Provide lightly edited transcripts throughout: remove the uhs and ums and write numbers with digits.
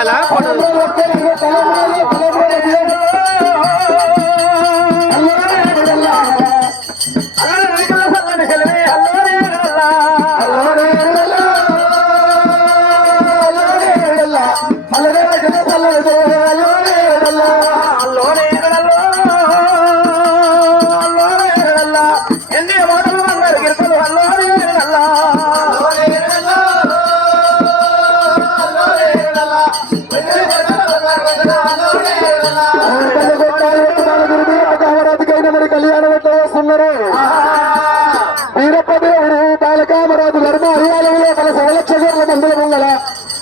కళ వీరప్పదేవుడు బాలకామరాజు ధర్మ హరియాలలో తన సవలక్షగర్ల మందుల ముంగల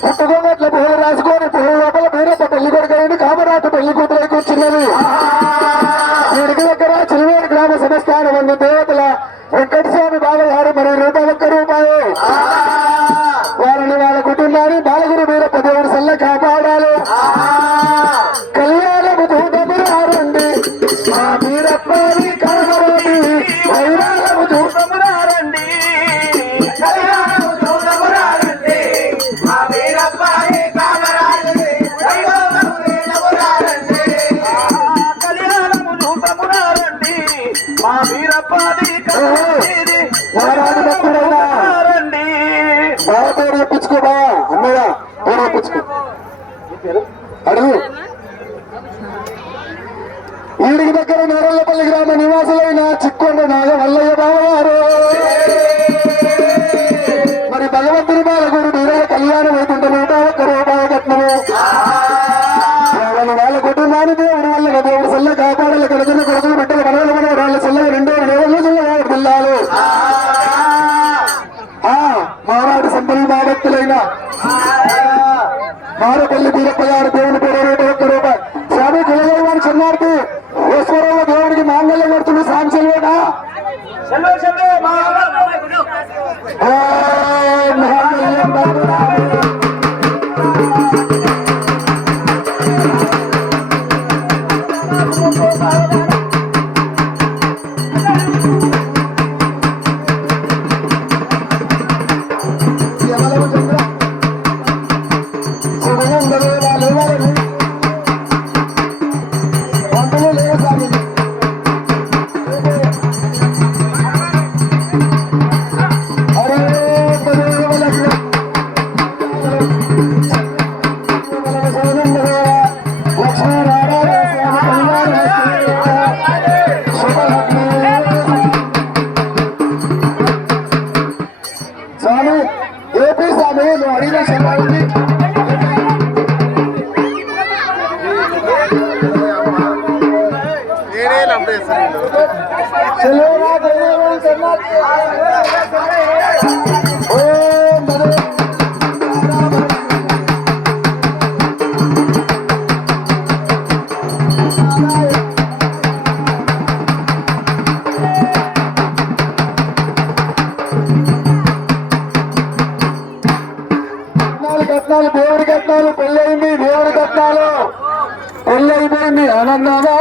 పుట్టుకోగట్ల పువ్వులు రాసుకొని పువ్వు లోపల వీరప్ప పెళ్లి కొడుకైంది కామరాజు పెళ్లి కూతురై కూర్చున్నది. వీడికి దగ్గర చిలువేరు గ్రామ సంస్థానం మంది దేవతల వెంకటస్వామి బాలగారు మరియు రూపాయి ఒక్క రూపాయి వారిని వాళ్ళ కుటుంబాన్ని బాలగురు వీరప్ప దేవుడు సల్ల కాపాడాలి. కళ్యాణము చూడమురారండి మా వీరప్పని కామరాజు వైరాలము చూడమురారండి కళ్యాణము చూడమురారండి మా వీరప్పని కామరాజు వైరాలము చూడమురారండి కళ్యాణము చూడమురారండి మా వీరప్పని వారాది భక్తుడైనా బాగా పేరు చెప్పించుకో బా అన్నయ్య పేరు చెప్పించుకో అడుగు. వీడికి దగ్గర నేరళ్లపల్లి గ్రామ నివాసులైన చిక్కొండ నాగ వల్లయ్య బావగారు మరి భగవంతుని బాలగుడు మీరే కళ్యాణం అవుతుంటే ఒక్క రూపాయి కట్నము వాళ్ళ కుటుంబాన్ని దేవుడు వల్ల దేవుడు సల్ల కాపాడాలి. కడుతున్న కొడుకులు బిడ్డలు మనవలు మన వాళ్ళ సల్లగా 2 నెలలు చల్లగా పిల్లాలు మానాడు సంపల్లి బాభక్తులైన మారపల్లి వీరప్ప గారు దేవుని పేరు ఒక్క రూపాయి స్వామి కులదైవాన్ని చెన్నార్తి ఈశ్వరరావు దేవుడికి మాంగళ్యం కడుతుంది సామి చెల్వేనా స్వామి ఏపీ స్వామి నువ్వు అడిగిన సమయాన్ని కట్నాలు దేవుడి కట్నాలు పెళ్ళయింది దేవుడి కట్నాలు పెళ్ళైపోయింది ఆనందమా